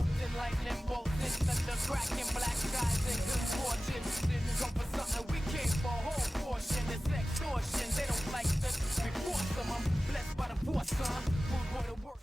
and lightning bolts and thunder cracking black skies and good fortune. Didn't come for something, we came for a whole portion. It's extortion, they don't like this. We force them, I'm blessed by the force, son. Who's going to work?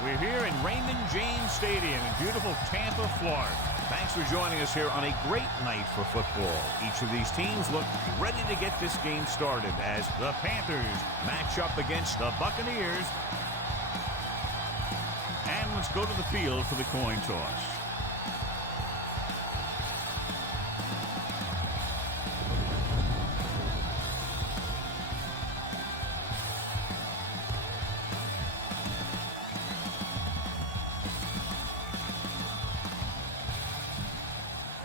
We're here in Raymond James Stadium in beautiful Tampa, Florida. Thanks for joining us here on a great night for football. Each of these teams look ready to get this game started as the Panthers match up against the Buccaneers. And let's go to the field for the coin toss.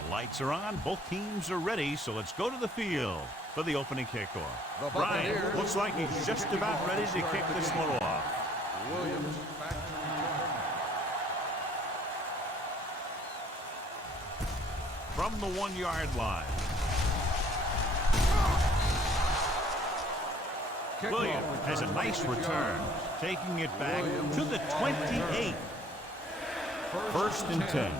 Lights are on, both teams are ready, so let's go to the field for the opening kickoff. Brian looks like he's just about ready to kick this one off. Williams back to From the 1-yard line. Williams has a nice return, taking it back to the 28. First and 10.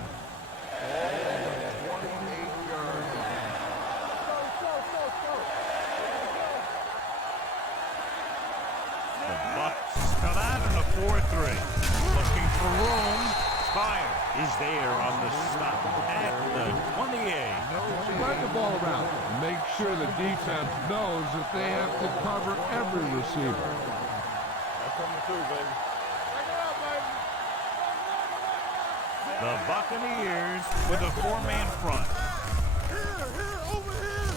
Come out in a 4-3. Looking for room. Spire is there on the stop at the 28. Spread the ball around. Make sure the defense knows that they have to cover every receiver. The Buccaneers with a 4-man front. over here.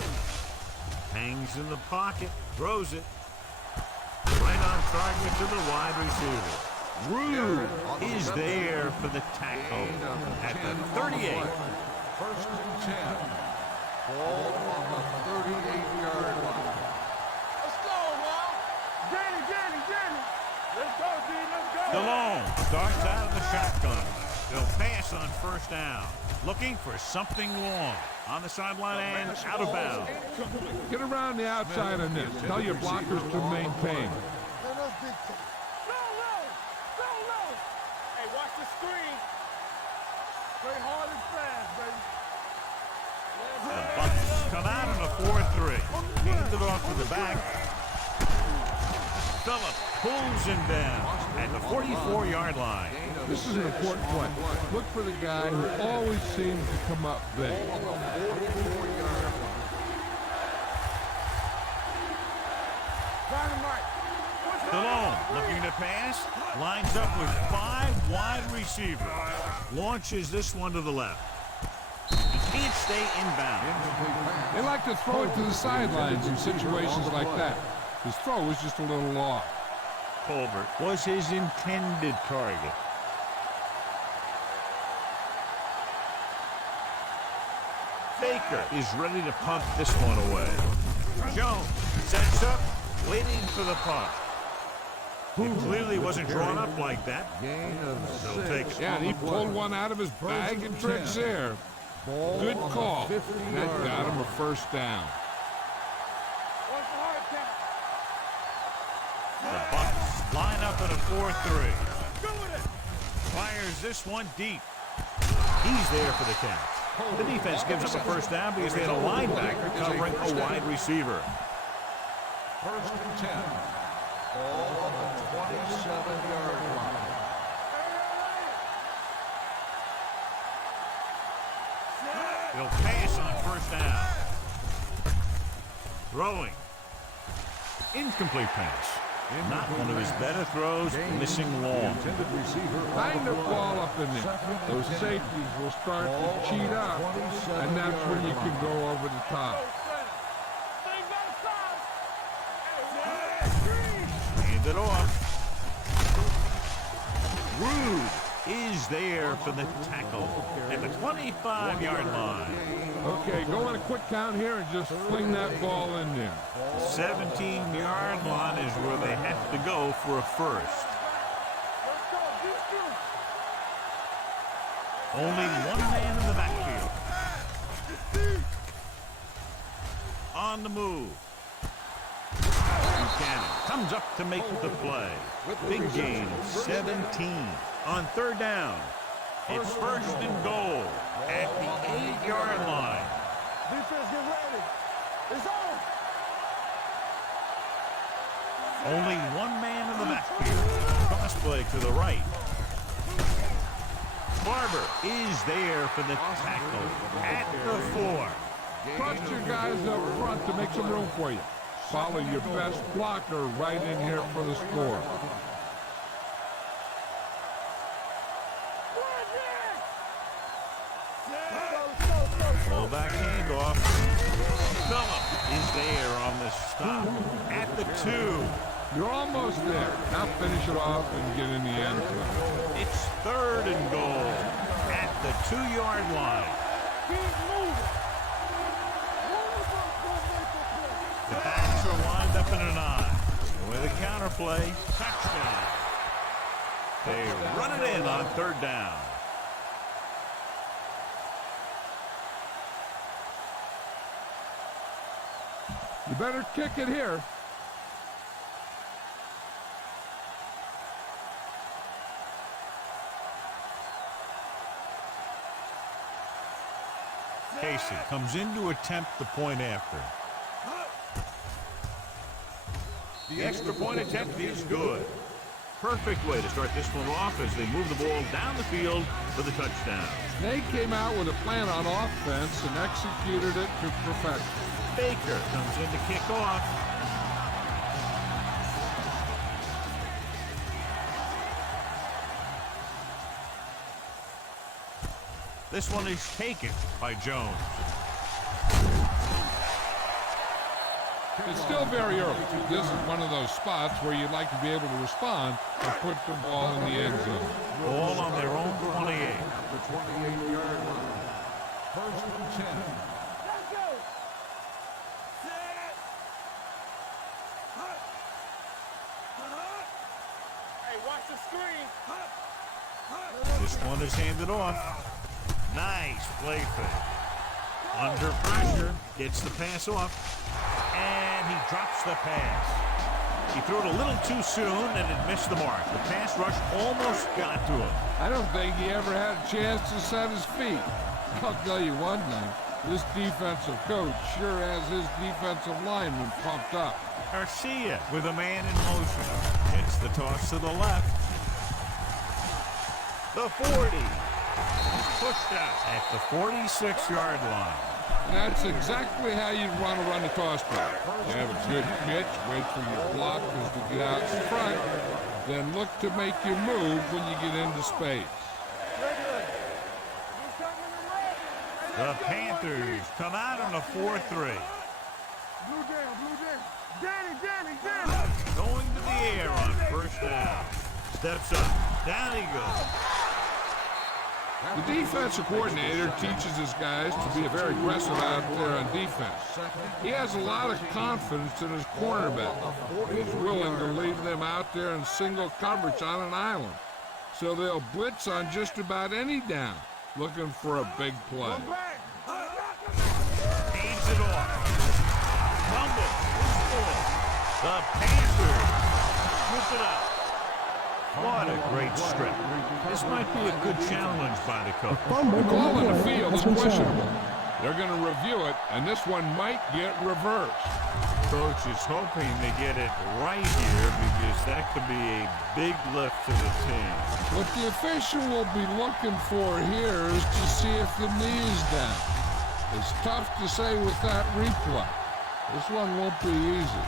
Hangs in the pocket. Throws it. Right on target to the wide receiver. Rude is there for the tackle at the 38. First and 10. Ball on the 38-yard line. Let's go, Will. Danny. Let's go, D. Let's go. DeLone starts out of the shotgun. He'll pass on first down. Looking for something long. On the sideline and out of bounds. Get around the outside on this. Tell your blockers to maintain. Hey, watch the screen. Play hard and fast, baby. The Bucs come out in a 4-3. Hands it off to the back. Phillips pulls him down at the 44-yard line. This is an important play. Look for the guy who always seems to come up big. DeLone looking to pass. Lines up with 5 wide receivers. Launches this one to the left. He can't stay inbound. They like to throw it to the sidelines in situations like that. His throw was just a little off. Colbert was his intended target. Baker is ready to punt this one away. Jones sets up, waiting for the punt. It clearly wasn't drawn up like that. They'll take it. Yeah, and he pulled one out of his bag and tricks there. Good call. That got him a first down. The Bucs line up at a 4-3. Fires this one deep. He's there for the catch. The defense gives up a first down because they had a linebacker covering a wide receiver. First and 10. Ball on the 27-yard line. He'll pass on first down. Throwing. Incomplete pass. Not one of his better throws, missing long. Line the ball up in there. Those safeties will start to cheat up, and that's when you can go over the top. Hand it off. Rude is there for the tackle at the 25-yard line. Okay, go on a quick count here and just fling that ball in there. The 17-yard line is where they have to go for a first. Only one man in the backfield. On the move. Buchanan comes up to make the play. Big gain of 17. On third down, it's first and goal at the 8-yard line. Defense, get ready. It's on. Only one man in the backfield. Cross play to the right. Barber is there for the tackle at the 4. Trust your guys up front to make some room for you. Follow your best blocker right in here for the score. Fullback handoff. Phillip is there on the stop at the 2. You're almost there. Now finish it off and get in the end zone. It's third and goal at the 2-yard line. The backs are lined up in an I. With a counter play, touchdown. They run it in on third down. You better kick it here. Casey comes in to attempt the point after. The extra point attempt is good. Perfect way to start this one off as they move the ball down the field for the touchdown. They came out with a plan on offense and executed it to perfection. Baker comes in to kick off. This one is taken by Jones. It's still very early. This is one of those spots where you'd like to be able to respond and put the ball in the end zone. Ball on their own 28. The 28-yard line. First and 10. Let's go. Hey, watch the screen. This one is handed off. Nice play fake. Under pressure, gets the pass off, and he drops the pass. He threw it a little too soon, and it missed the mark. The pass rush almost got to him. I don't think he ever had a chance to set his feet. I'll tell you one thing, this defensive coach sure has his defensive lineman pumped up. Garcia with a man in motion. Gets the toss to the left. The 40. Pushed out at the 46-yard line. That's exactly how you want to run a toss play. You have a good pitch, wait for your blockers to get out in front, then look to make your move when you get into space. The Panthers come out on a 4-3. Blue down, blue down. Danny. Going to the air on first down. Steps up. Down he goes. The defensive coordinator teaches his guys to be very aggressive out there on defense. He has a lot of confidence in his cornerback. He's willing to leave them out there in single coverage on an island. So they'll blitz on just about any down, looking for a big play. Hands it off. Fumble. The Panthers scoop it up. What a great strip. This might be a good challenge by the coach. The call in the field is questionable. They're going to review it, and this one might get reversed. Coach is hoping they get it right here because that could be a big lift to the team. What the official will be looking for here is to see if the knee is down. It's tough to say with that replay. This one won't be easy.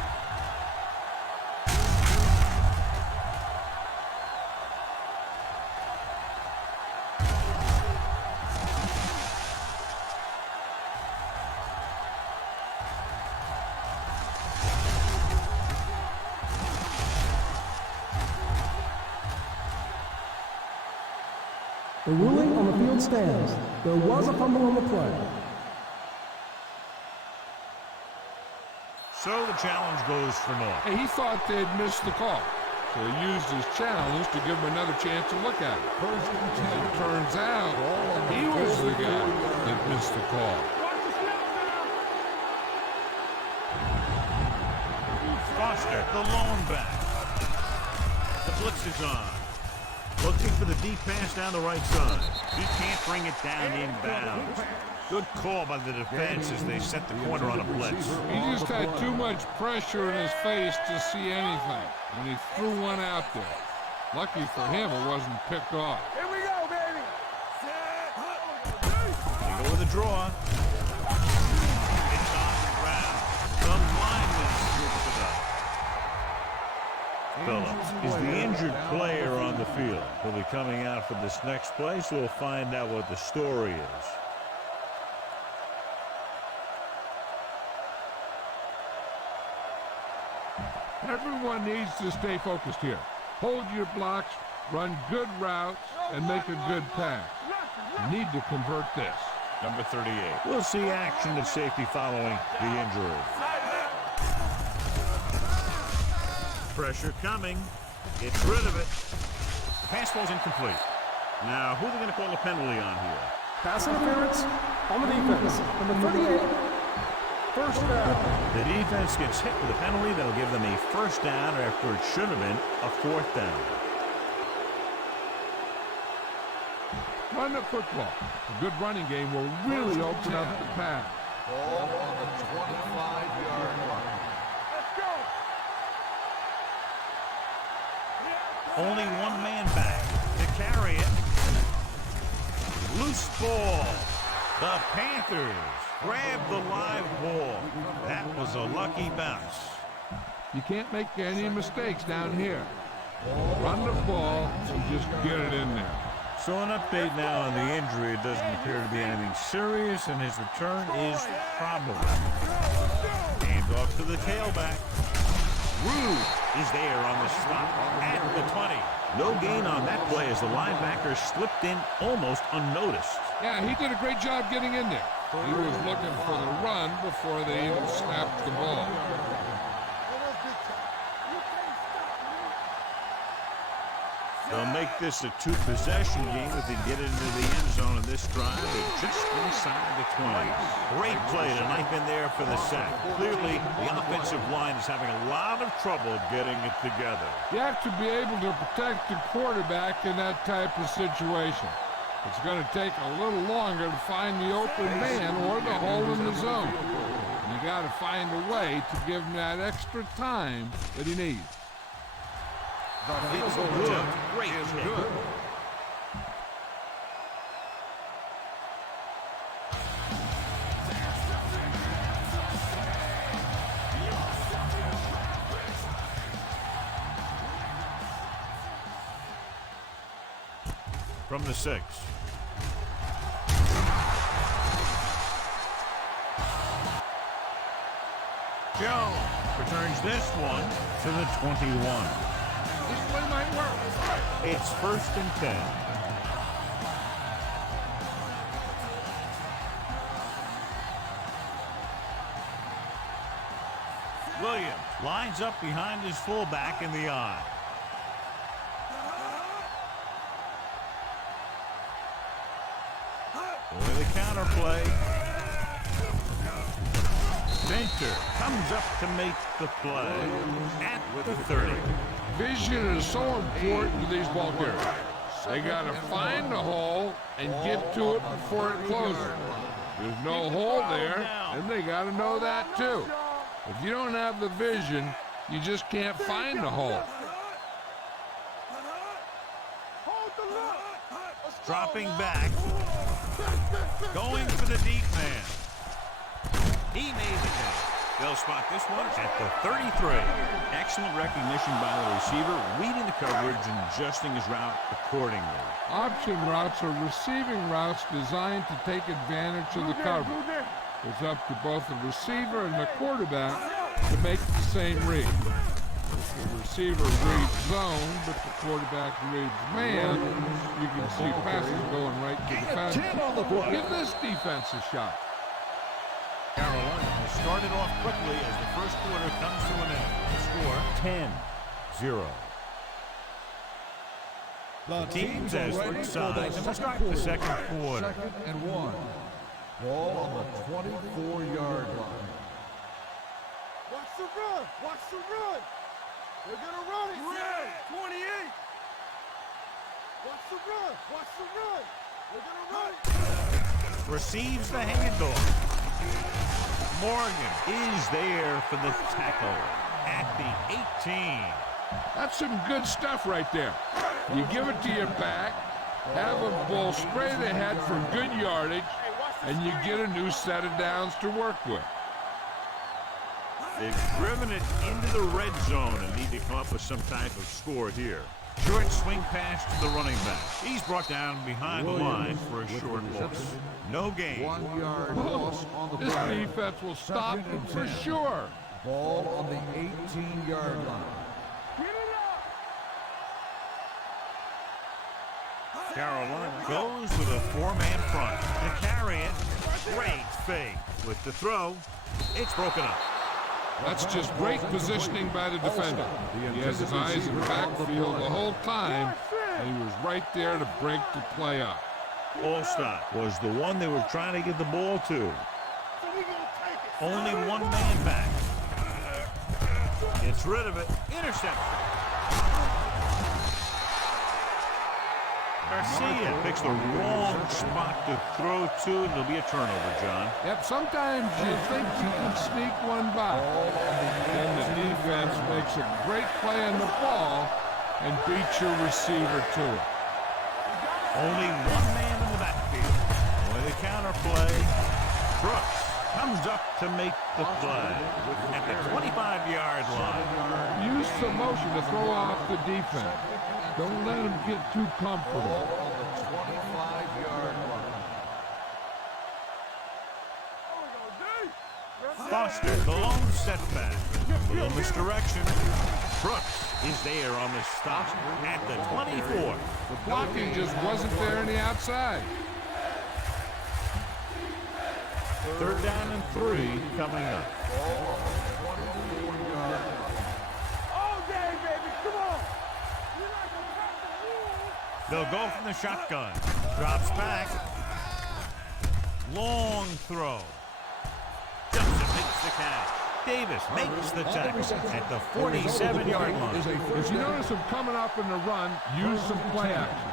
The ruling on the field stands. There was a fumble on the play. So the challenge goes for naught. Hey, he thought they'd missed the call. So he used his challenge to give him another chance to look at it. As it turns out, he was the guy that missed the call. Kodster, the lone back. The blitz is on. Looking for the deep pass down the right side. He can't bring it down inbounds. Good call by the defense as they set the corner on a blitz. He just had too much pressure in his face to see anything when he threw one out there. Lucky for him, it wasn't picked off. Here we go, baby. They go with a draw. It's on the ground. The lineman scoops it up. Phillips is the injured player on the field. He'll be coming out for this next play, so we'll find out what the story is. Everyone needs to stay focused here. Hold your blocks, run good routes, and make a good pass. You need to convert this. Number 38. We'll see action at safety following the injury. Pressure coming. Gets rid of it. The pass ball's incomplete. Now, who are they going to call a penalty on here? Pass interference on the defense. Number 38. First down. The defense gets hit with a penalty that'll give them a first down after it should have been a fourth down. Run the football. A good running game will really open up the pass. Ball on the 25-yard line. Let's go. Only one man back to carry it. Loose ball. The Panthers grab the live ball. That was a lucky bounce. You can't make any mistakes down here. Run the ball and just get it in there. So an update now on the injury. It doesn't appear to be anything serious, and his return is probable. Hand off to the tailback. Rude is there on the stop at the 20. No gain on that play as the linebacker slipped in almost unnoticed. Yeah, he did a great job getting in there. He was looking for the run before they even snapped the ball. They'll make this a two-possession game if they get into the end zone in this drive. They're just inside the 20. Great play to knife in there for the sack. Clearly, the offensive line is having a lot of trouble getting it together. You have to be able to protect the quarterback in that type of situation. It's going to take a little longer to find the open man or the hole in the zone. You got to find a way to give him that extra time that he needs. It's good. Great kick. From the 6. Jones returns this one to the 21. This play might work. It's 1st and 10. Williams lines up behind his fullback in the eye. With a counter play. Center comes up to make the play at the 30. Vision is so important to these ball carriers. They got to find the hole and get to it before it closes. There's no hole there, and they got to know that too. If you don't have the vision, you just can't find the hole. Dropping back. Going for the deep man. He made the catch. They'll spot this one at the 33. Excellent recognition by the receiver, reading the coverage and adjusting his route accordingly. Option routes are receiving routes designed to take advantage of the coverage. It's up to both the receiver and the quarterback to make the same read. The receiver reads zone, but the quarterback reads man. You can see passes going right to the defense. Give this defense a shot. Carolina has started off quickly as the first quarter comes to an end. The score 10-0. The teams as for sides. And we'll start the second quarter. 2nd and 1. Ball on the 24-yard line. Watch the run! Watch the run! They're gonna run it! Red! 28! Watch the run! Watch the run! They're gonna run it! Receives the handoff. Morgan is there for the tackle at the 18. That's some good stuff right there. You give it to your back, have a ball straight ahead for good yardage, and you get a new set of downs to work with. They've driven it into the red zone and need to come up with some type of score here. Short swing pass to the running back. He's brought down behind the line for a short loss. No gain. 1 yard loss on the This play. defense will stop them for sure. Ball on the 18-yard line. Carolina goes with a four-man front to carry it. Great fake with the throw. It's broken up. That's just great positioning by the defender. He has his eyes in the backfield the whole time, and he was right there to break the play up. Allstott was the one they were trying to get the ball to. Only one man back. Gets rid of it. Interception. Garcia picks the wrong spot to throw to, and there'll be a turnover, John. Yep, sometimes you think you can sneak one by. Then the defense makes a great play on the ball and beats your receiver to it. Only one man in the backfield. With a counter play, Brooks comes up to make the play at the 25-yard line. Use some motion to throw off the defense. Don't let him get too comfortable. On the 25-yard line. Foster, the lone setback. Little misdirection. Brooks is there on the stop at the 24. The blocking just wasn't there on the outside. 3rd down and 3 coming up. They'll go from the shotgun. Drops back. Long throw. Jumps and makes the catch. Davis makes the tackle at the 47-yard line. If you notice him coming up in the run, use some play action.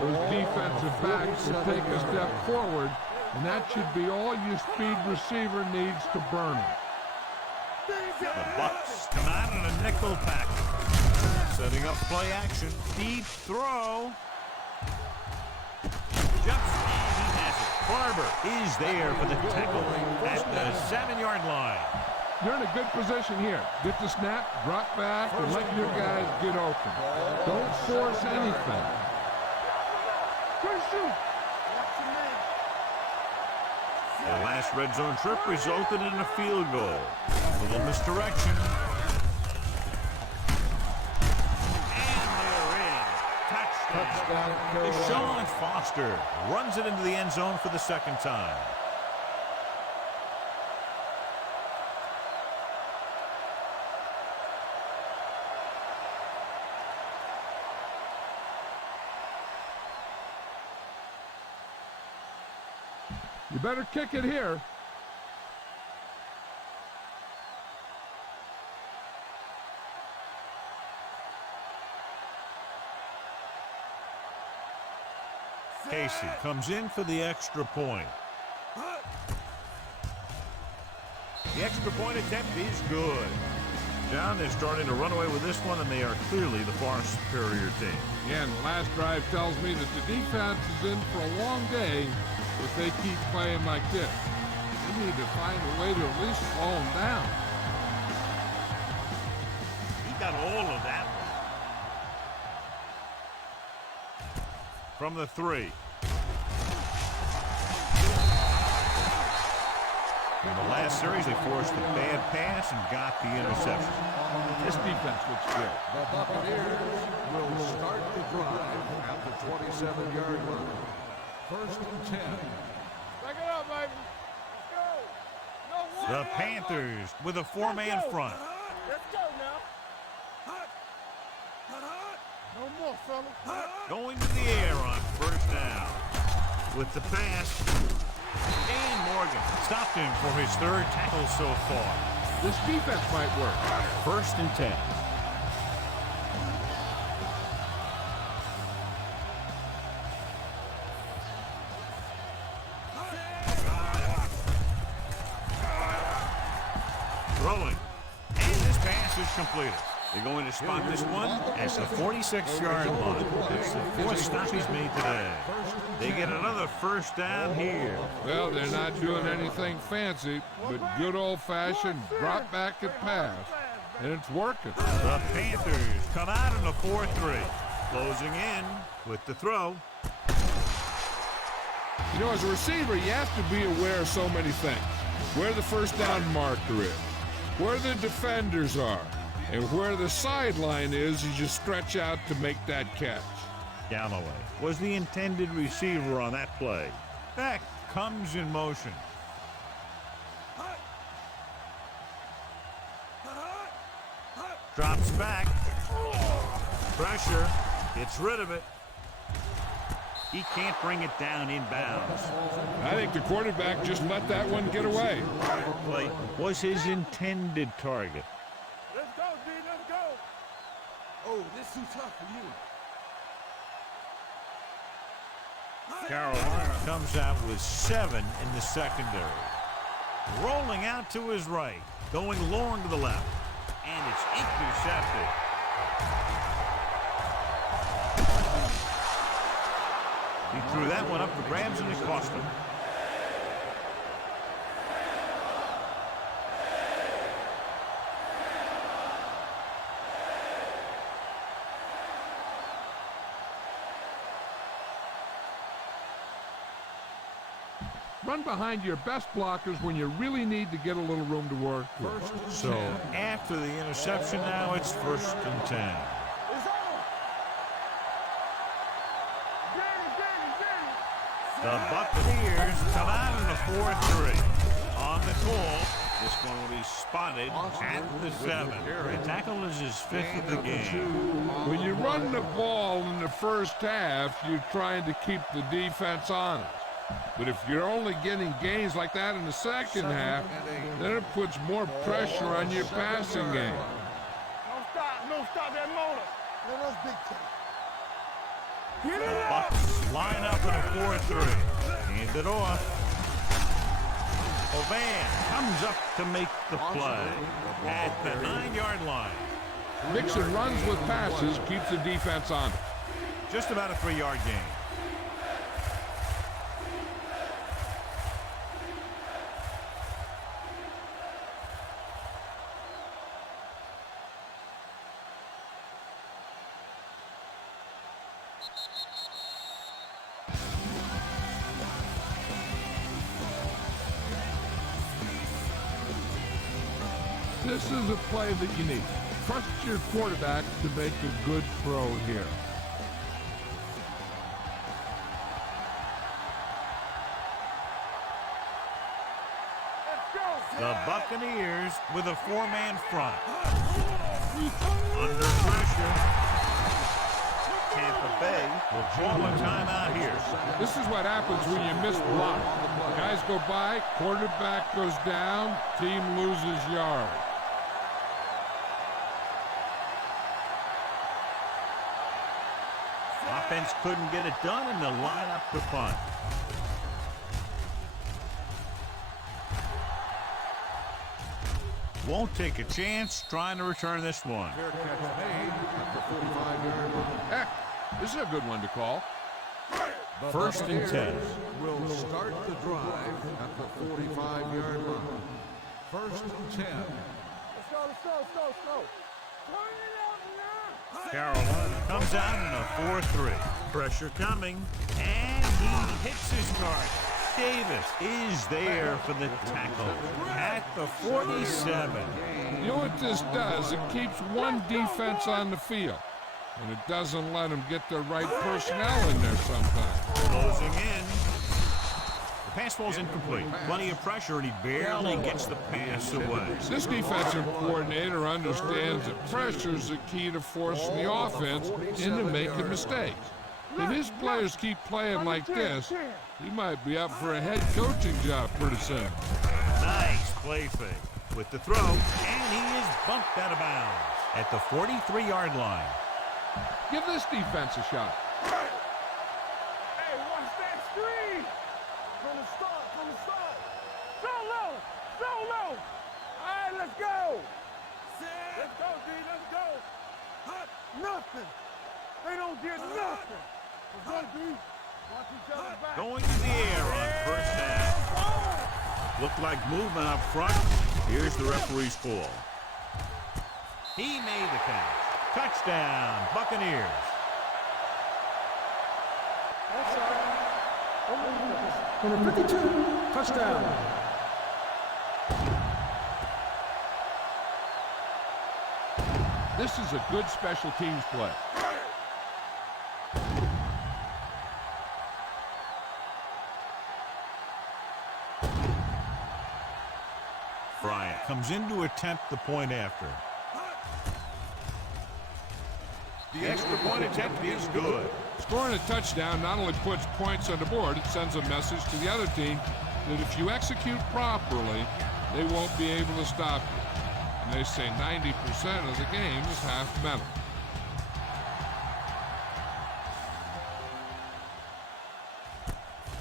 Those defensive backs will take a step forward, and that should be all your speed receiver needs to burn him. The Bucs come out in a nickel package. Setting up play action. Deep throw. Jumps and he has it. Barber is there for the tackle at the 7-yard line. You're in a good position here. Get the snap, drop back, and let your guys get open. Don't force anything. The last red zone trip resulted in a field goal. A little misdirection. Touchdown, Carolina. Deshaun Foster runs it into the end zone for the 2nd time. You better kick it here. Casey comes in for the extra point. The extra point attempt is good. John, they're starting to run away with this one, and they are clearly the far superior team. Yeah, and the last drive tells me that the defense is in for a long day if they keep playing like this. They need to find a way to at least slow them down. He got all of that one. From the 3. In the last series, they forced a bad pass and got the interception. This defense looks good. The Buccaneers will start the drive at the 27-yard line. 1st and 10. Back it up, baby. Let's go. No The Panthers with a 4-man front. Let's go now. No on, fella. Going to the air on first down. With the pass, Dan Morgan stopped him for his third tackle so far. This defense might work. 1st and 10. Throwing. And this pass is completed. They're going to spot this one at the 46-yard line. It's the 4th stop he's made today. They get another first down here. Well, they're not doing anything fancy, but good old-fashioned drop back and pass, and it's working. The Panthers come out in a 4-3. Closing in with the throw. You know, as a receiver, you have to be aware of so many things. Where the first down marker is, where the defenders are, and where the sideline is as you stretch out to make that catch. Galloway was the intended receiver on that play. Back comes in motion. Drops back. Pressure. Gets rid of it. He can't bring it down inbounds. I think the quarterback just let that one get away. Play was his intended target. Let's go, D, let's go. Oh, this is too tough for you. Carolina comes out with 7 in the secondary. Rolling out to his right. Going long to the left. And it's intercepted. He threw that one up for grabs and it cost him. Run behind your best blockers when you really need to get a little room to work. So after the interception now, it's 1st and 10. It's on. The Buccaneers come out in a 4-3. On the call, this one will be spotted at the 7. The tackle is his 5th of the game. When you run the ball in the first half, you're trying to keep the defense honest. But if you're only getting gains like that in the second half, then it puts more pressure on your passing game. Don't stop that motor. No, that's big time. Get it up. Bucs line up in a 4-3. Hand it off. Oban comes up to make the play at the 9-yard line. Mixing runs with passes keeps the defense honest. Just about a 3-yard gain. This is a play that you need. Trust your quarterback to make a good throw here. The Buccaneers with a 4-man front. Under pressure. Tampa Bay will call a timeout here. This is what happens when you miss block. Guys go by, quarterback goes down, team loses yards. Offense couldn't get it done, and they'll line up to punt. Won't take a chance trying to return this one. Heck, this is a good one to call. 1st and 10. Will start the drive at the 45-yard line. 1st and 10. Let's go. Turn it up now. Carolina comes out in a 4-3. Pressure coming, and he hits his guard. Davis is there for the tackle at the 47. You know what this does? It keeps one defense on the field, and it doesn't let them get the right personnel in there sometimes. Closing in. The Pass ball's incomplete. Plenty of pressure, and he barely gets the pass away. This defensive coordinator understands that pressure is the key to forcing the offense into making mistakes. If his players keep playing like this, he might be up for a head coaching job pretty soon. Nice play fake with the throw, and he is bumped out of bounds at the 43-yard line. Give this defense a shot. Hey, watch that screen! From the start, from the start. So low, so low. All right, let's go. Let's go, D, let's go. Nothing. They don't get nothing. Let's go, D. Watch each other back. Going to the air on first down. Looked like movement up front. Here's the referee's call. He made the catch. Touchdown, Buccaneers. Number 52, touchdown. This is a good special teams play. Bryant comes in to attempt the point after. The extra point attempt is good. Scoring a touchdown not only puts points on the board, it sends a message to the other team that if you execute properly, they won't be able to stop you. And they say 90% of the game is half mental.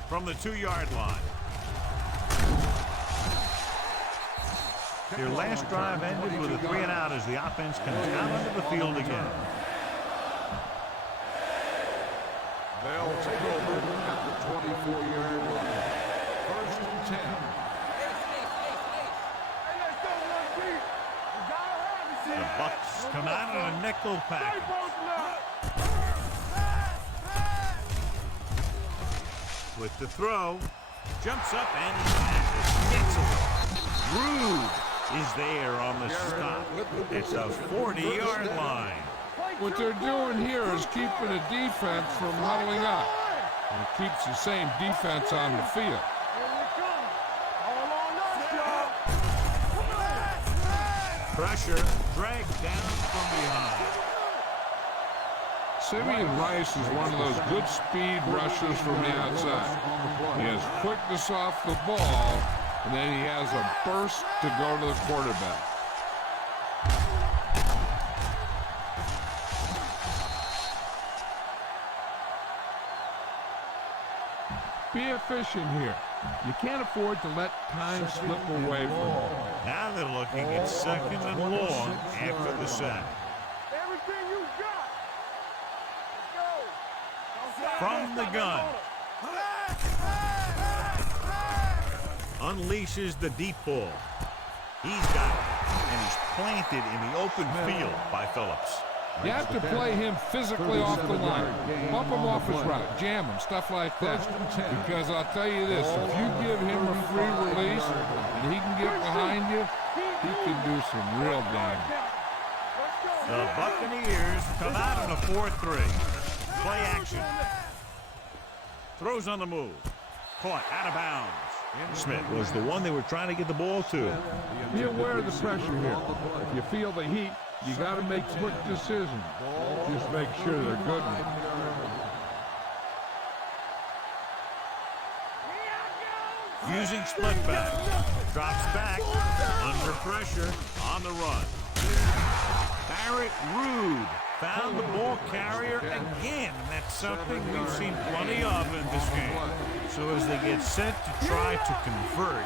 From the 2-yard line. Their last drive ended with a 3-and-out as the offense comes out onto the field again. They'll take over at the 24-yard line. First and 10. Hey, let's go, 1B. You gotta have it, The Bucs come out in a nickel Stay package. posted up. With the throw, jumps up and he passes. Gets it. Rude is there on the stop. It's a 40-yard line. What they're doing here is keeping the defense from huddling up. And it keeps the same defense on the field. Here we come. All on us, y'all. Pressure dragged down from behind. Simeon Rice is one of those good speed rushers from the outside. He has quickness off the ball, and then he has a burst to go to the quarterback. Be efficient here. You can't afford to let time slip away from you. Now they're looking at second and long after the sack. Everything you got. Let's go. From the gun. Unleashes the deep ball. He's got it, and he's planted in the open field by Phillips. You have to play him physically off the line. Bump him off his route, jam him, stuff like that. Because I'll tell you this, if you give him a free release and he can get behind you, he can do some real damage. The Buccaneers come out in a 4-3. Play action. Throws on the move. Caught out of bounds. Smith was the one they were trying to get the ball to. Be aware of the pressure here. If you feel the heat, you got to make quick decisions. Just make sure they're good ones. Using split back. Drops back. Under pressure. On the run. Barrett Rude found the ball carrier again. That's something we've seen plenty of in this game. So as they get set to try to convert,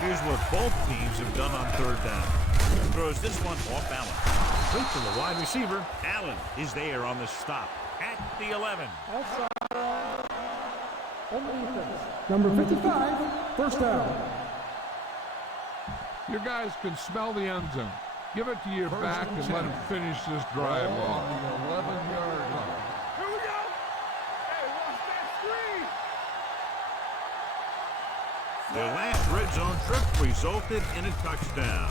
here's what both teams have done on third down. Throws this one off balance. Straight to the wide receiver. Allen is there on the stop at the 11. Number 55, first down. Your guys can smell the end zone. Give it to your back and let him finish this drive off. 11-yard line. Here we go. Hey, watch that screen. Their last red zone trip resulted in a touchdown.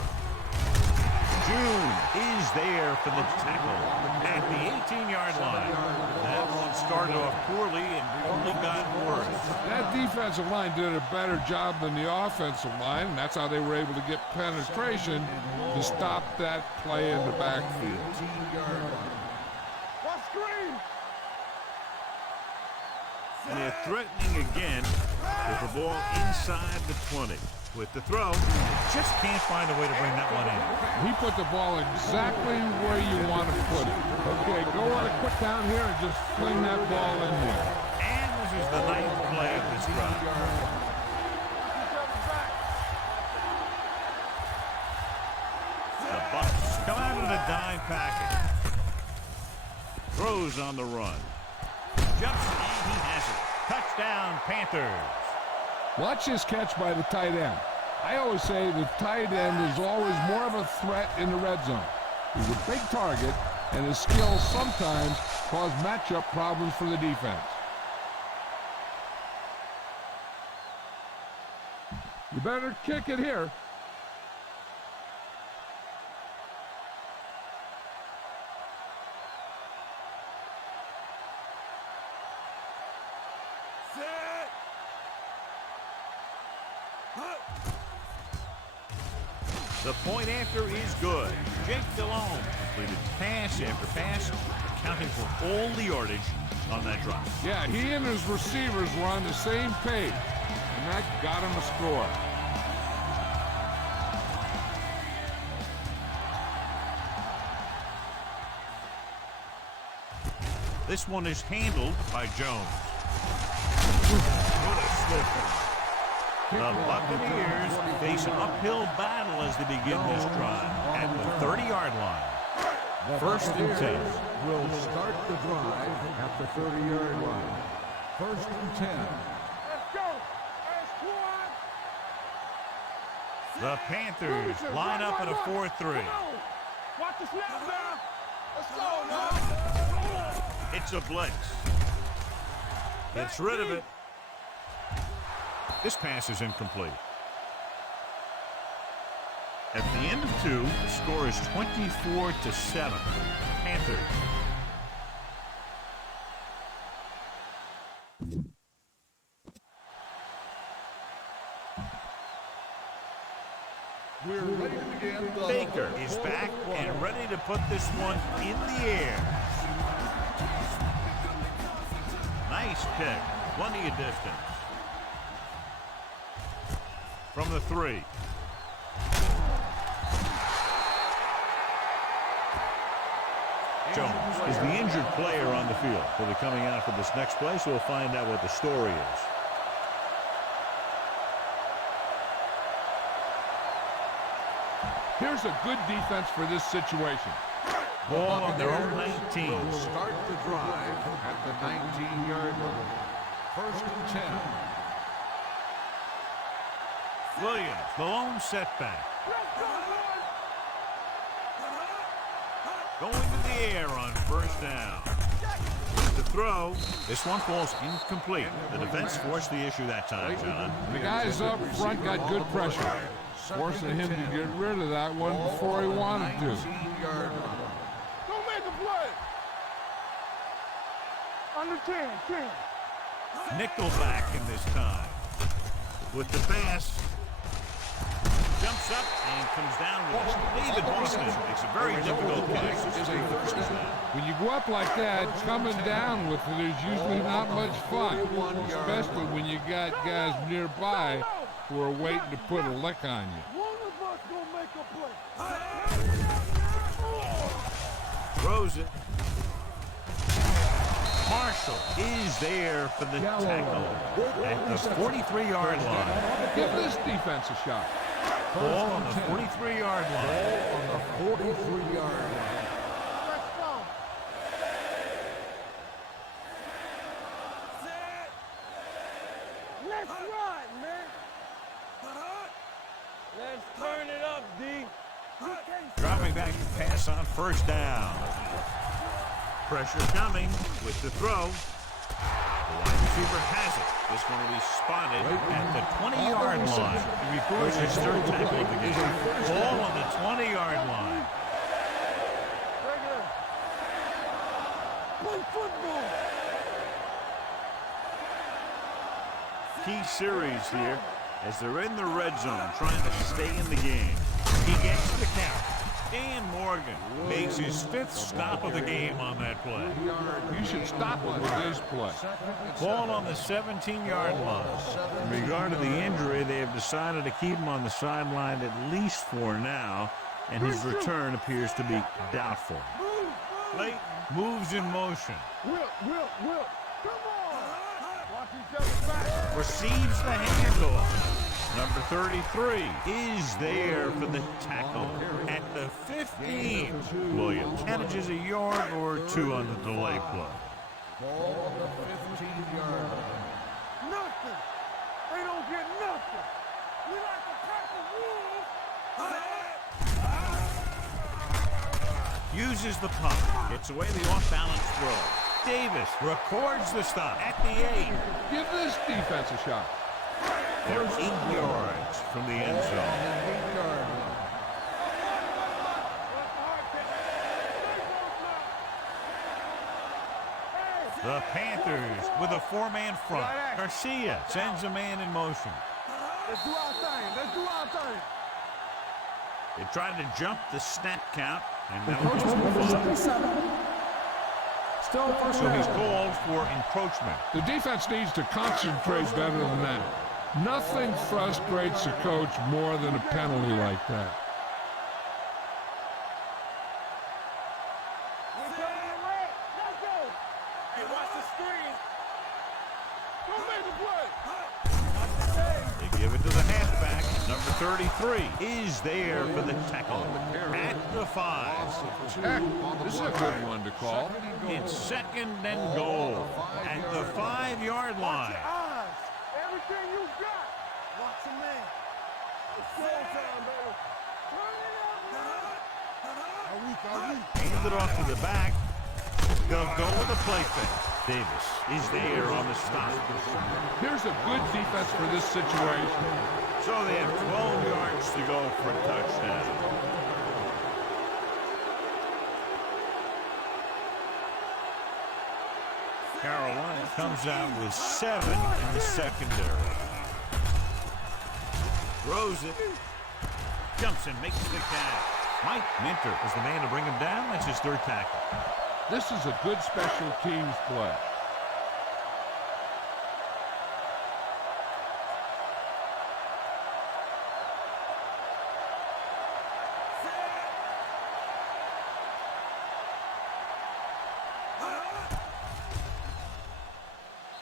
June is there for the tackle at the 18-yard line. That one it started off poorly and only got worse. That defensive line did a better job than the offensive line, and that's how they were able to get penetration to stop that play in the backfield. What screen? And they're threatening again with the ball inside the 20. With the throw, just can't find a way to bring that one in. He put the ball exactly where you want to put it. Okay, go on a quick down here and just fling that ball in there. And this is the ninth play of this drive. The Bucs come out in a dime package. Throws on the run. Jumps and he has it. Touchdown, Panthers. Watch this catch by the tight end. I always say the tight end is always more of a threat in the red zone. He's a big target, and his skills sometimes cause matchup problems for the defense. You better kick it here. The point after is good. Jake Delhomme completed pass after pass, accounting for all the yardage on that drive. Yeah, he and his receivers were on the same page, and that got him a score. This one is handled by Jones. What a slip. The Buccaneers face an uphill battle as they begin this drive at the 30-yard line. First and 10. Will start the drive at the 30-yard line. First and 10. Let's go. Squad. The Panthers line up in a 4-3. Watch the snap now. Let's go now. It's a blitz. Gets rid of it. This pass is incomplete. At the end of 2, the score is 24-7. Panthers. We're ready to begin the Baker is back and ready to put this one in the air. Nice kick. Plenty of distance. From the 3. Jones is the injured player on the field. He'll be coming out for this next play, so we'll find out what the story is. Here's a good defense for this situation. Ball on their own 19. Will start the drive at the 19-yard line. First and 10. Williams, the lone setback. Going to the air on first down. With the throw, this one falls incomplete. The defense forced the issue that time, John. The guys up front got good pressure, forcing him to get rid of that one before he wanted to. 19-yard line. Don't make a play. Under 10. Nickelback in this time. With the pass. Jumps up and comes down with it. David Boston makes a very difficult catch. When you go up like that, coming down with it is usually not much fun, especially when you got guys nearby who are waiting to put a lick on you. One of us gonna make a play. Throws it. Marshall is there for the tackle at the 43-yard line. Give this defense a shot. Ball on the 43-yard line. On the 43-yard line. Let's go. Let's run, man. Let's turn it up, D. Dropping back to pass on first down. Pressure coming with the throw. The wide receiver has it. This one will be spotted at the 20-yard line. He records his third tackle of the game. Ball on the 20-yard line. Regular. Play football. key series here as they're in the red zone trying to stay in the game. He gets the count. Dan Morgan makes his 5th stop of the game on that play. You should stop him with this play. Ball on the 17-yard line. In regard to the injury, they have decided to keep him on the sideline at least for now, and his return appears to be doubtful. Layton moves in motion. Will, come on! Watch each other back. Receives the handoff. Number 33 is there for the tackle at the 15. Williams manages a yard or 2 on the delay play. Ball on the 15-yard line. Nothing. They don't get nothing. We like to tackle wolves. Uses the pump. Gets away the off-balance throw. Davis records the stop at the 8. Give this defense a shot. They're 8 yards from the end zone. The Panthers with a 4-man front. Garcia sends a man in motion. Let's do our thing. Let's do our thing. They tried to jump the snap count, and that Encroachment number was 77. Still first so he's down. called for encroachment. The defense needs to concentrate better than that. Nothing frustrates a coach more than a penalty like that. We're coming in red. Let's go. Hey, watch the screen. Don't make the play. They give it to the halfback. Number 33 is there for the tackle at the 5. Heck, this is a good one to call. It's 2nd and goal at the 5-yard line. Eyes. Everything you got. Watch him in. It's showtime, baby. Turn it up. Hands it off to the back. They'll go with the play fake. Davis is there on the stop. Here's a good defense for this situation. So they have 12 yards to go for a touchdown. Carolina comes out with 7 in the secondary. Throws it. Jumps and makes the catch. Mike Minter is the man to bring him down. That's his 3rd tackle. This is a good special teams play.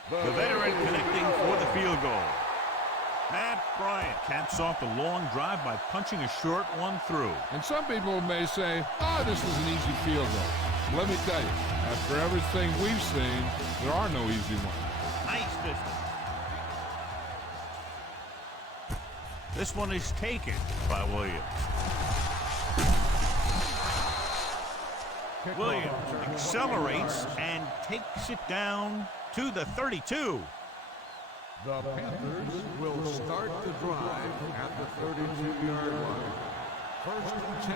The veteran connecting for the field goal. Matt Bryant caps off the long drive by punching a short one through. And some people may say, oh, this was an easy field goal. Let me tell you, after everything we've seen, there are no easy ones. Nice distance. This one is taken by Williams. Williams accelerates and takes it down to the 32. The Panthers will start the drive at the 32-yard line. 1st and 10.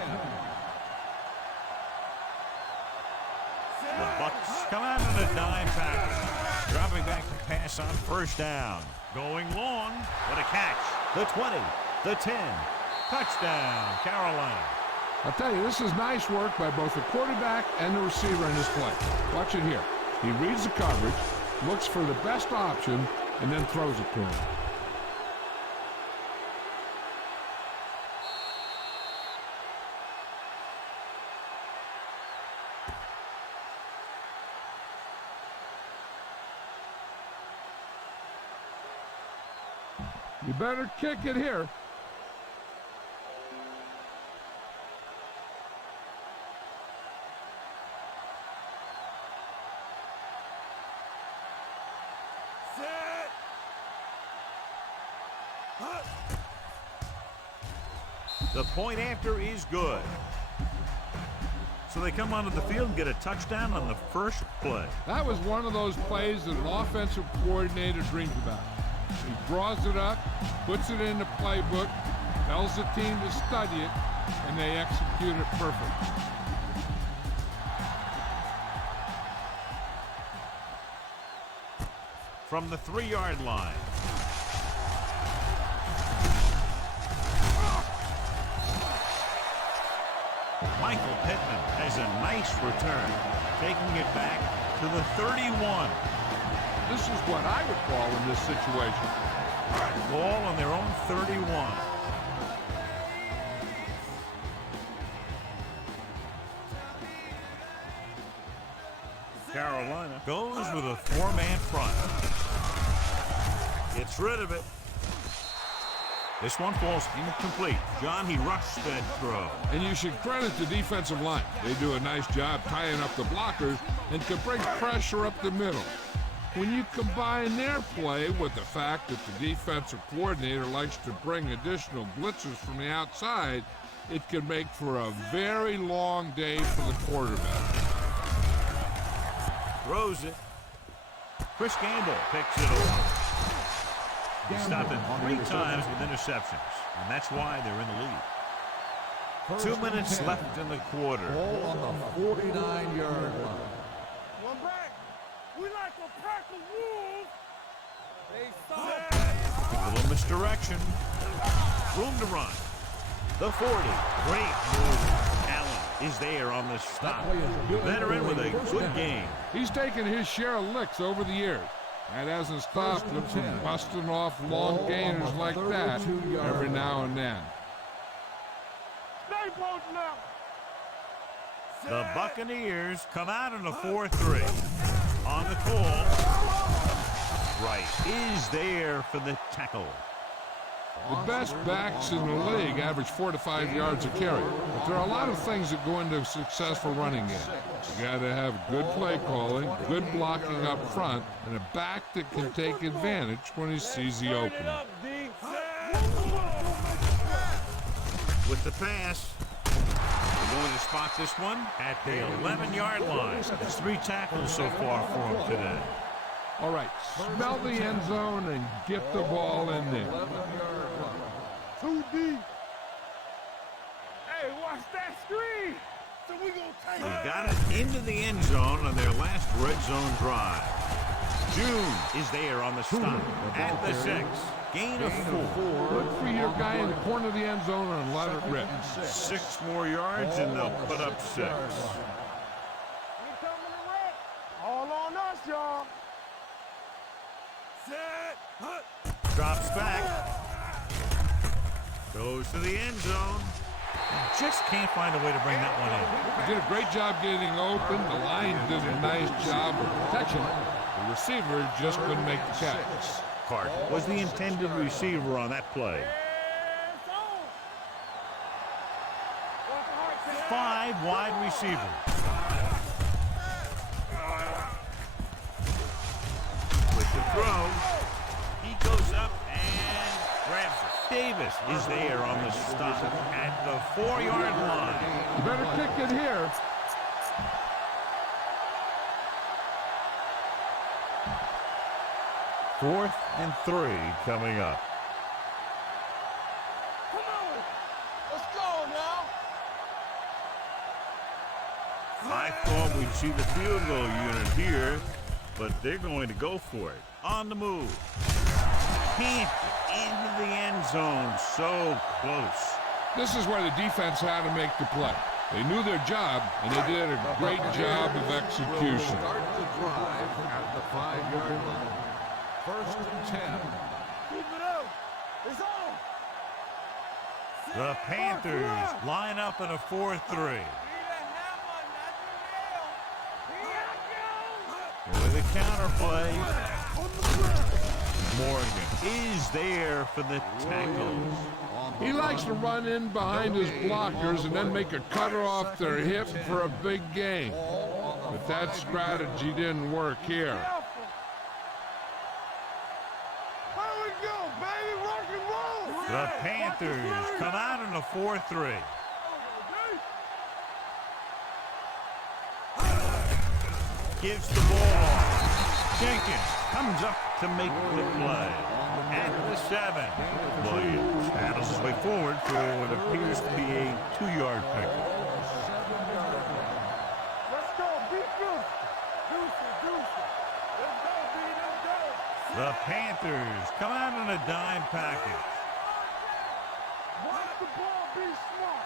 The Bucs come out in a dime package. Dropping back to pass on 1st down. Going long. What a catch. The 20. The 10. Touchdown, Carolina. I'll tell you, this is nice work by both the quarterback and the receiver in this play. Watch it here. He reads the coverage, looks for the best option, and then throws it to him. You better kick it here. The point after is good. So they come onto the field and get a touchdown on the first play. That was one of those plays that an offensive coordinator dreams about. He draws it up, puts it in the playbook, tells the team to study it, and they execute it perfectly. From the 3-yard line, Michael Pittman has a nice return, taking it back to the 31. This is what I would call in this situation. Ball on their own 31. Carolina goes with a 4-man front. Gets rid of it. This one falls incomplete. John, he rushed that throw. And you should credit the defensive line. They do a nice job tying up the blockers and can bring pressure up the middle. When you combine their play with the fact that the defensive coordinator likes to bring additional blitzes from the outside, it can make for a very long day for the quarterback. Throws it. Chris Gamble picks it off. He stopped it 3 times with interceptions, and that's why they're in the lead. 2 minutes left in the quarter. Ball on the 49-yard line. One back. We like a pack of wolves. A little misdirection. Room to run. The 40. Great move. Allen is there on the stop. The veteran with a good game. He's taken his share of licks over the years. That hasn't stopped him from busting off long gainers like that every now and then. Stay posting up. The Buccaneers come out in a 4-3. On the call. Right is there for the tackle. The best backs in the league average 4 to 5 yards a carry. But there are a lot of things that go into a successful running game. You got to have good play calling, good blocking up front, and a back that can take advantage when he sees the opening. With the pass. We're going to spot this one at the 11-yard line. There's 3 tackles so far for him today. All right, smell the end zone and get the ball in there. 2 deep. Hey, watch that screen. So we gonna take They it. got it into the end zone on their last red zone drive. June is there on the stop at the 6. Gain of 4. Look for your guy in the corner of the end zone and let it rip. 6 more yards and they'll put up 6. We coming to wreck. All on us, y'all. Drops back. Goes to the end zone. Just can't find a way to bring that one in. He did a great job getting open. The line did a nice job of protection. The receiver just couldn't make the catch. Cart was the intended receiver on that play. 5 wide receivers. With the throw, he goes up and grabs it. Davis is there on the stop at the 4-yard line. You better kick it here. Fourth and 3 coming up. Come on. Let's go now. I thought we'd see the field goal unit here, but they're going to go for it. On the move. Can't get into the end zone. So close. This is where the defense had to make the play. They knew their job, and they did a great job of execution. Start the drive at the 5-yard line. 1st and 10. Keep it up. It's on. The Panthers line up in a 4-3. With a counter play. Morgan is there for the tackle. He likes to run in behind his blockers and then make a cutter off their hip for a big gain. But that strategy didn't work here. Here we go, baby. Rock and roll. The Panthers come out in a 4-3. Gives the ball off. Jenkins comes up to make the play. At the 7. Williams paddles his way forward for what appears to be a 2-yard pick. Let's go. Be good. Deuce. Let's go, B. Let's go. The Panthers come out in a dime package. Watch the ball. Be smart.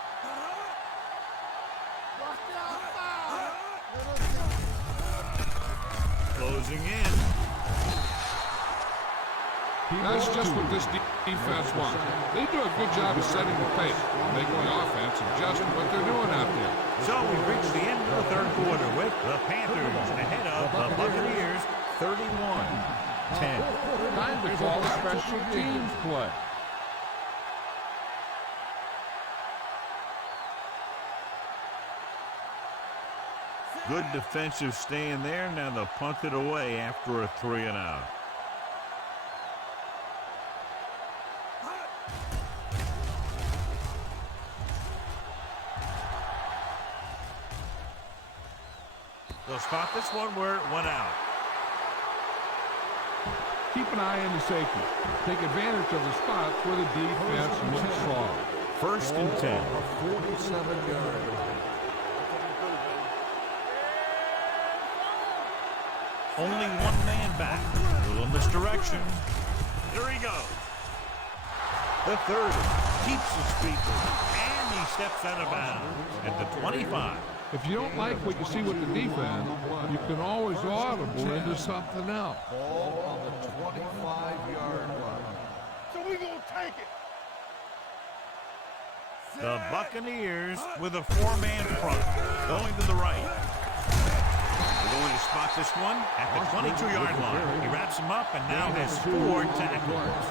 Closing in. That's just what this defense wants. They do a good job of setting the pace, making the offense adjust to what they're doing out there. So we've reached the end of the third quarter with the Panthers ahead of the Buccaneers 31-10. Time to call a special teams play. Good defensive stand there. Now they'll punt it away after a 3-and-out. They'll spot this one where it went out. Keep an eye on the safety. Take advantage of the spots where the defense looks soft. 1st and 10. 47-yard. Only one man back. A little misdirection. Here he goes. The 30 keeps his feet moving, and he steps out of bounds at the 25. If you don't like what you see with the defense, you can always audible into something else. Ball on the 25-yard line. So we gonna take it. The Buccaneers with a 4-man front, going to the right. They're going to spot this one at the 22-yard line. He wraps him up and now has 4 tackles.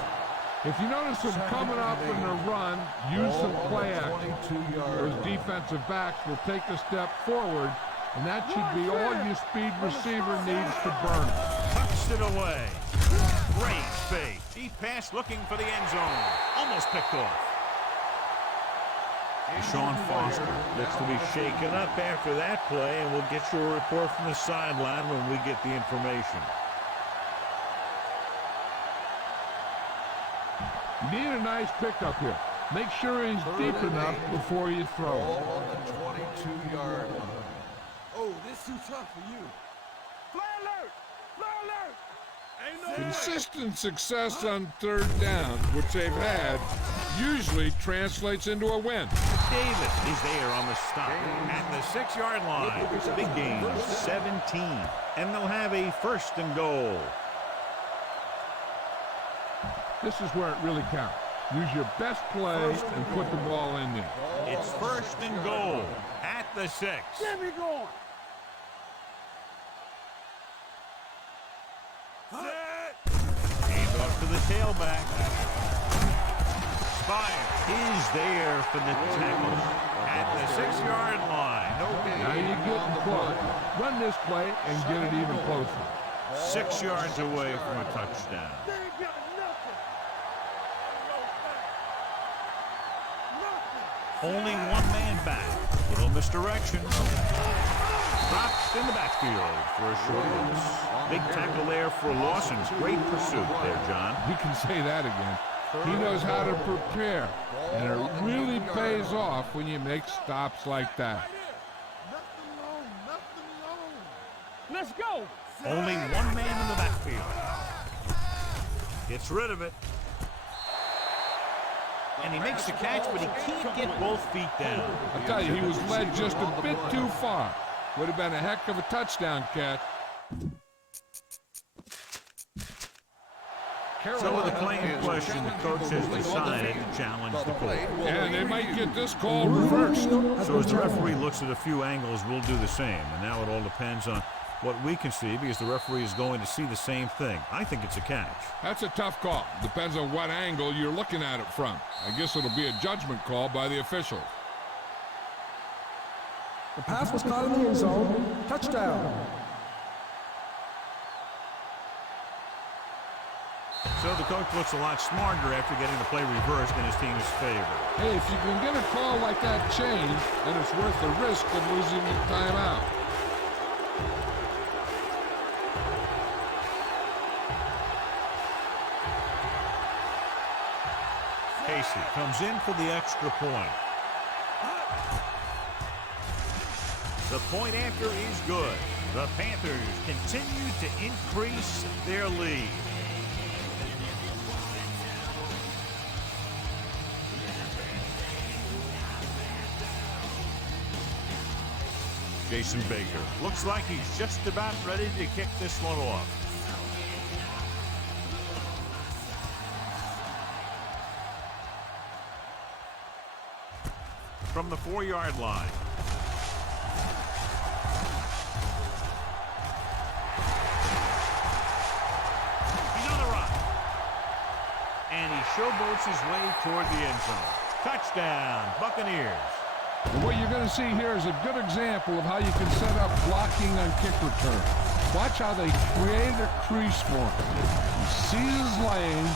If you notice them coming up in the run, use some play action. Those defensive backs will take a step forward, and that should be all your speed receiver needs to burn it. Tucks it away. Great fake. Deep pass looking for the end zone. Almost picked off. Sean Foster looks to be shaken up after that play, and we'll get you a report from the sideline when we get the information. You need a nice pickup here. Make sure he's deep enough before you throw it. Ball on the 22-yard line. Oh, this too tough for you. Fly alert! Fly alert! Ain't no Consistent success on 3rd down, which they've had, usually translates into a win. Davis is there on the stop at the 6-yard line. It's a big gain, 17. And they'll have a 1st and goal. This is where it really counts. Use your best play and put the ball in there. It's 1st and goal at the 6. Get me going! Hand off to the tailback. Spire is there for the tackle at the 6-yard line. Now you're getting close. Run this play and get it even closer. 6 yards away from a touchdown. They ain't got nothing! Nothing! Only one man back. Little misdirection. Dropped in the backfield for a short loss. Big tackle there for Lawson. Great pursuit there, John. You can say that again. He knows how to prepare, and it really pays off when you make stops like that. Nothing long, nothing long. Let's go! Only one man in the backfield. Gets rid of it. And he makes the catch, but he can't get both feet down. I'll tell you, he was led just a bit too far. Would have been a heck of a touchdown catch. So with the play in question, the coach has decided to challenge the call. And they might get this call reversed. So as the referee looks at a few angles, we'll do the same. And now it all depends on what we can see, because the referee is going to see the same thing. I think it's a catch. That's a tough call. Depends on what angle you're looking at it from. I guess it'll be a judgment call by the officials. The pass was caught in the end zone. Touchdown. So the coach looks a lot smarter after getting the play reversed in his team's favor. Hey, if you can get a call like that changed, then it's worth the risk of losing the timeout. Casey comes in for the extra point. The point after is good. The Panthers continue to increase their lead. Jason Baker. Looks like he's just about ready to kick this one off. From the 4-yard line. He's on the run. And he showboats his way toward the end zone. Touchdown, Buccaneers. And what you're going to see here is a good example of how you can set up blocking on kick return. Watch how they create a crease for him. He sees his lane,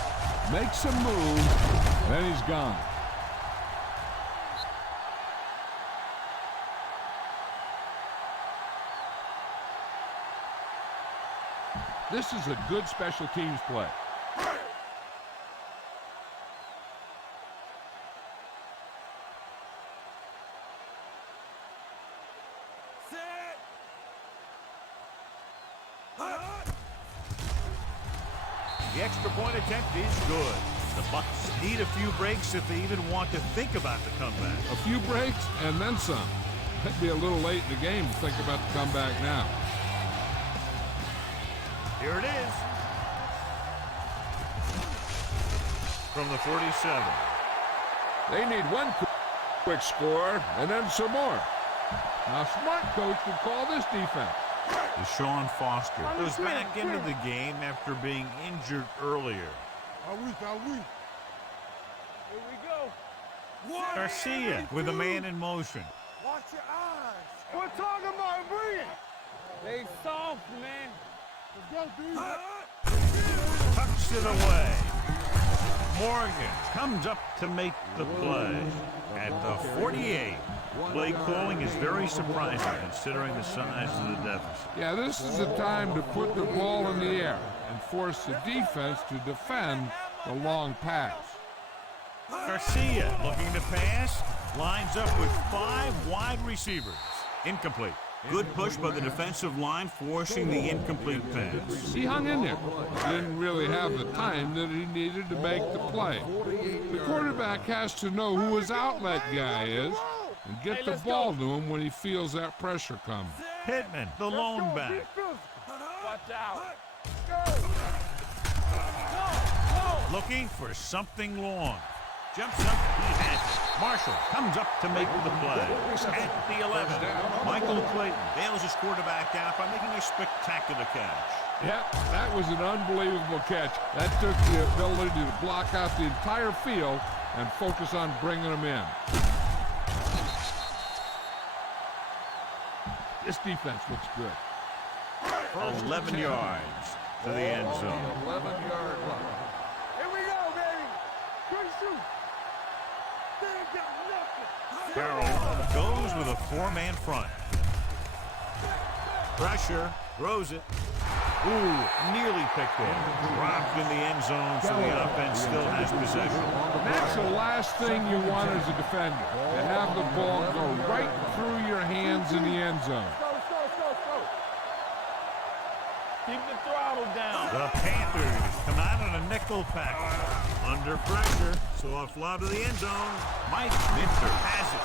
makes a move, and then he's gone. This is a good special teams play. The extra point attempt is good. The Bucs need a few breaks if they even want to think about the comeback. A few breaks and then some. It'd be a little late in the game to think about the comeback now. Here it is. From the 47. They need one quick score and then some more. Now, smart coach would call this defense. Deshaun Foster goes back into the game after being injured earlier. Here we go. Garcia with a man in motion. Watch your eyes. We're talking about breathing. They soft, man. Tucks it away. Morgan comes up to make the play. At the 48, play calling is very surprising considering the size of the deficit. Yeah, this is the time to put the ball in the air and force the defense to defend the long pass. Garcia looking to pass, lines up with 5 wide receivers. Incomplete. Good push by the defensive line, forcing the incomplete pass. He hung in there. Didn't really have the time that he needed to make the play. The quarterback has to know who his outlet guy is and get the ball to him when he feels that pressure coming. Pittman, the lone back. Watch out. Looking for something long. Jumps up, he has it. Marshall comes up to make the play. At the 11, Michael Clayton bails his quarterback out by making a spectacular catch. Yep, that was an unbelievable catch. That took the ability to block out the entire field and focus on bringing them in. This defense looks good. 11 yards to the end zone. 11-yard line. Here we go, baby. Good shoot. They ain't got nothing. Carolina goes with a 4-man front. Pressure, throws it. Ooh, nearly picked off. Dropped in the end zone, so the offense still has possession. That's the last thing you want as a defender, to have the ball go right through your hands in the end zone. Go. Keep the throttle down. The Panthers come out on a nickel pack. Under pressure, so a flop to the end zone. Mike Minter has it.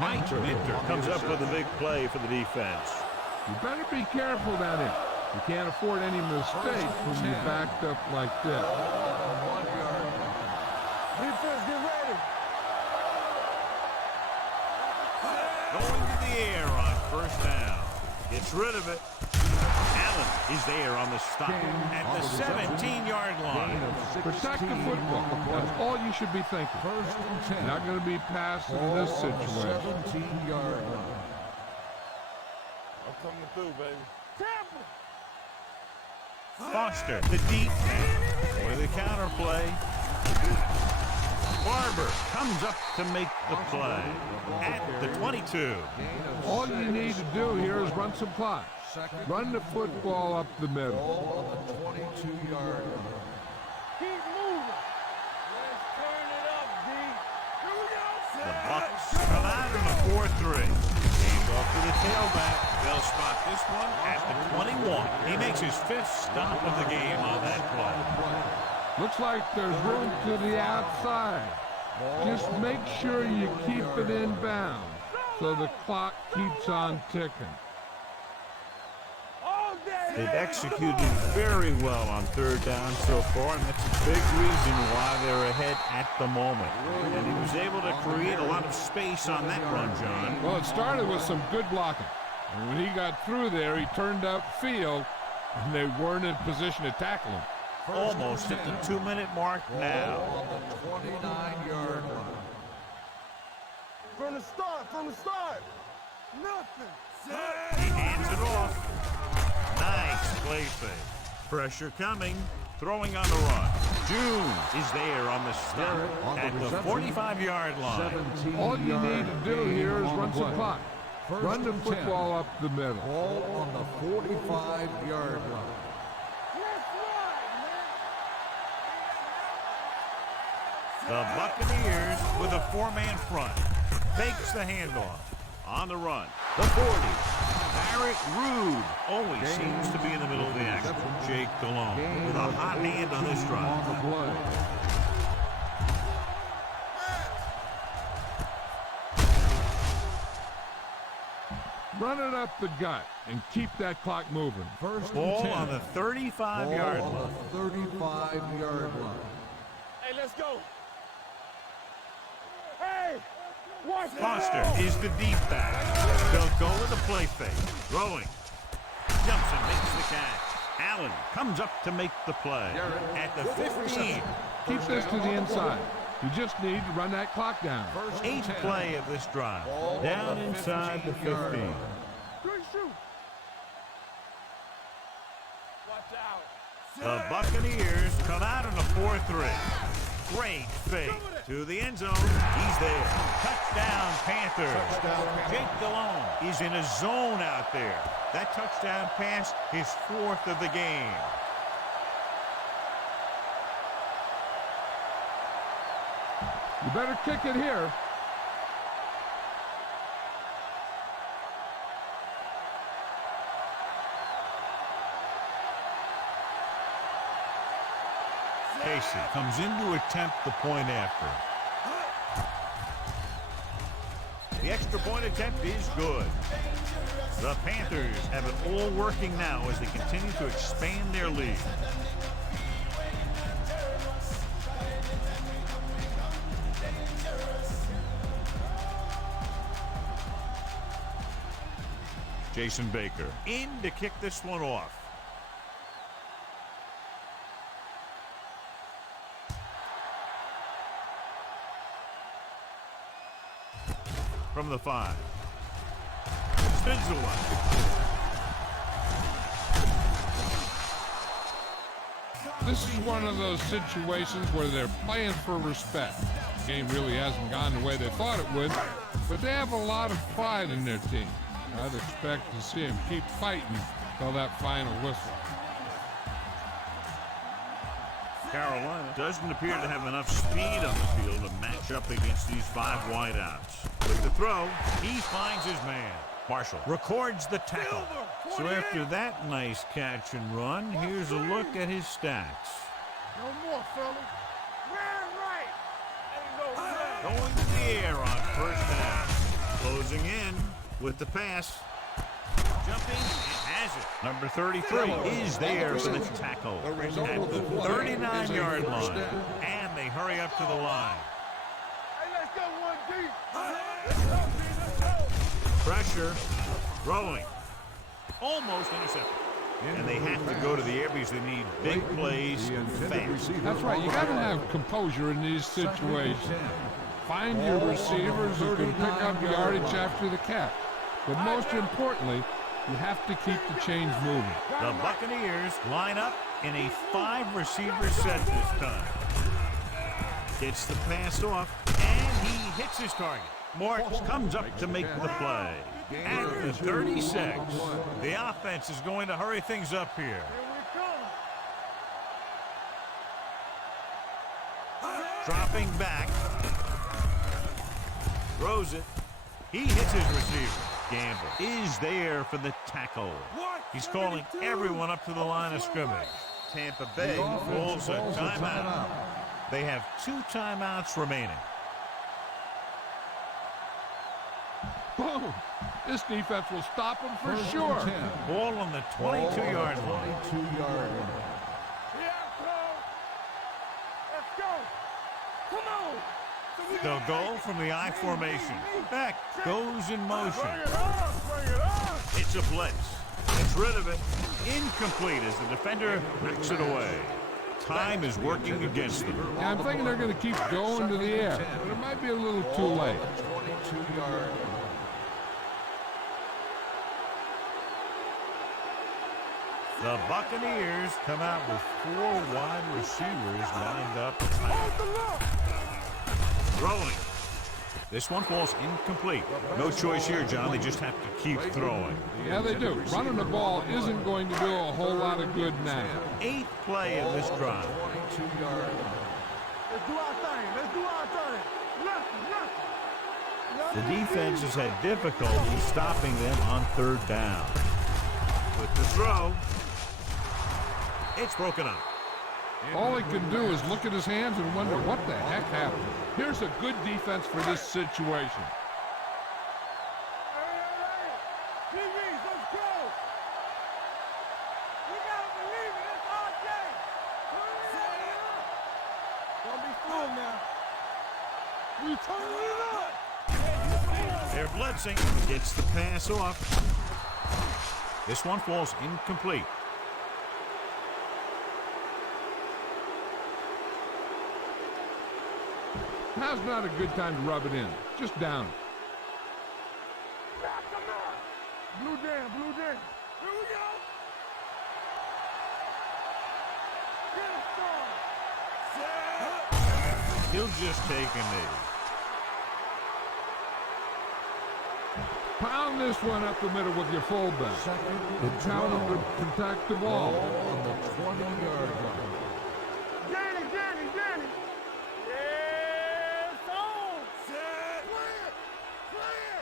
Mike Minter comes up with a big play for the defense. You better be careful down here. You can't afford any mistakes when you're backed up like this. 1 yard line. Defense, get ready. Going to the air on first down. Gets rid of it. Allen is there on the stop at the 17-yard line. Protect the football. That's all you should be thinking. First and 10. Not going to be passing in this situation. 17-yard line. I'm coming through, baby. Tampa. Foster, the deep man, with a counter play. Barber comes up to make the play at the 22. All you need to do here is run some clock. Run the football up the middle. Ball on the 22-yard line. Keep moving. Let's turn it up, D. Here we go. The Bucs come out in a 4-3. Game off to the tailback. They'll spot this one at the 21. He makes his 5th stop of the game on that play. Looks like there's room to the outside. Just make sure you keep it in bounds. so the clock keeps on ticking. They've executed very well on third down so far, and that's a big reason why they're ahead at the moment. And he was able to create a lot of space on that run, John. Well, it started with some good blocking. And when he got through there, he turned upfield, and they weren't in position to tackle him. Almost at the 2-minute mark now. On the 29-yard line. From the start. Nothing. He hands it off. Nice play fake. Pressure coming. Throwing on the run. June is there on the stop at the 45-yard line. All you need to do here is run some clock. Run the football up the middle. Ball on the 45-yard line. The Buccaneers with a 4-man front. Fakes the handoff. On the run. The 40. Barrett Rude always seems to be in the middle of the action. Jake DeLone with a hot hand on this drive. On the play. Run it up the gut and keep that clock moving. First Ball and 10. on the 35-yard Ball line. on the 35-yard line. Hey, let's go. Hey, watch Foster is the deep back. They'll go with the play fake. Throwing. Jumps and makes the catch. Allen comes up to make the play. At the 15. Keep this to the inside. You just need to run that clock down. Eighth play of this drive. Down inside the 15. Good shoot. Watch out. The Buccaneers come out in a 4-3. Great fake to the end zone. He's there. Touchdown, Panthers. Jake DeLone is in a zone out there. That touchdown pass, his 4th of the game. You better kick it here. Casey comes in to attempt the point after. The extra point attempt is good. The Panthers have it all working now as they continue to expand their lead. Jason Baker in to kick this one off. From the 5. Spins the one. This is one of those situations where they're playing for respect. The game really hasn't gone the way they thought it would, but they have a lot of pride in their team. I'd expect to see them keep fighting till that final whistle. Carolina doesn't appear to have enough speed on the field to match up against these 5 wideouts. With the throw, he finds his man. Marshall records the tackle. So after that nice catch and run, here's a look at his stats. No more, fellas. Man, right. Ain't no way. Going to the air on first down. Closing in with the pass. Jumping and has it. Number 33 is there for the tackle at the 39-yard line. And they hurry up to the line. Hey, let's go one deep. Pressure. Throwing. Almost intercepted. And they have to go to the air because they need big plays fast. That's right. You got to have composure in these situations. Find your receivers who can pick up yardage after the catch. But most importantly, you have to keep the chains moving. The Buccaneers line up in a 5-receiver set this time. Gets the pass off, and he hits his target. Marks comes up to make the play. At the 36, the offense is going to hurry things up here. Here we come. Dropping back. Throws it. He hits his receiver. Gamble is there for the tackle. He's calling everyone up to the line of scrimmage. Tampa Bay calls a timeout. They have 2 timeouts remaining. Boom! This defense will stop him for sure. Ball on the 22-yard line. 22-yard line. Here I come. Let's go. Come on. They'll go from the I formation. Beck goes in motion. Bring it on. Bring it on. It's a blitz. Gets rid of it. Incomplete as the defender knocks it away. Time is working against them. Yeah, I'm thinking they're going to keep going to the air, but it might be a little too late. 22-yard line. The Buccaneers come out with 4 wide receivers lined up. Throwing. This one falls incomplete. No choice here, John. They just have to keep throwing. Yeah, they do. Running the ball isn't going to do a whole lot of good now. 8th play of this drive. 22-yard line. Let's do our thing. Let's do our thing. Left. The defense has had difficulty stopping them on 3rd down. With the throw, it's broken up. All he can do is look at his hands and wonder what the heck happened. Here's a good defense for this situation. TVs, let's go. We gotta believe it. It's our day. Don't be fooled now. We turning it up. They're blitzing. Gets the pass off. This one falls incomplete. Now's not a good time to rub it in. Just down it. Blue jam, blue jam. Here we go. Get it started. He'll just take a knee. Pound this one up the middle with your fullback. And tell them to protect the ball. On the 20-yard line. Danny. Yes, on. Set. Clear.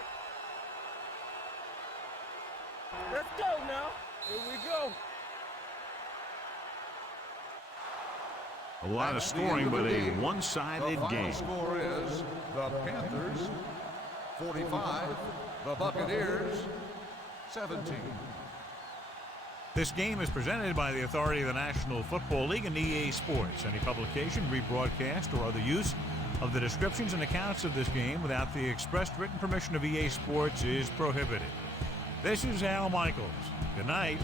Let's go now. Here we go. A lot of scoring, but a one-sided The final game. score is the Panthers 45, the Buccaneers 17. This game is presented by the authority of the National Football League and EA Sports. Any publication, rebroadcast, or other use of the descriptions and accounts of this game without the expressed written permission of EA Sports is prohibited. This is Al Michaels. Good night.